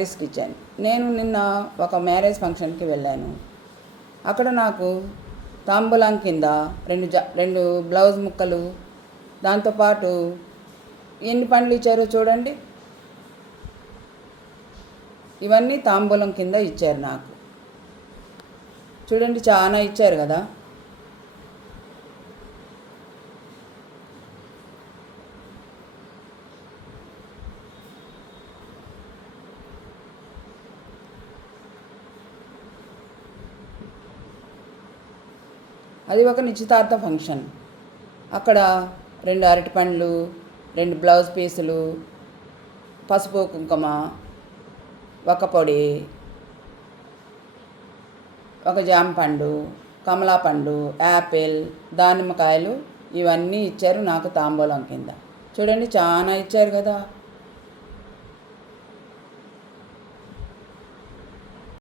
Risk kitchen. నేను నిన్న ఒక మ్యారేజ్ ఫంక్షన్కి వెళ్ళాను. అక్కడ నాకు తాంబూలం కింద రెండు బ్లౌజ్ ముక్కలు, దాంతోపాటు ఎన్ని పండ్లు ఇచ్చారో చూడండి. ఇవన్నీ తాంబూలం కింద ఇచ్చారు నాకు. చూడండి, చాలా ఇచ్చారు కదా. అది ఒక నిశ్చితార్థ ఫంక్షన్. అక్కడ 2 అరటిపండ్లు, 2 బ్లౌజ్ పీసులు, పసుపు కుంకుమ, ఒక పొడి, ఒక జామ పండు, కమలా పండు, యాపిల్, దానిమ్మకాయలు ఇవన్నీ ఇచ్చారు నాకు తాంబూలం కింద. చూడండి, చాలా ఇచ్చారు కదా.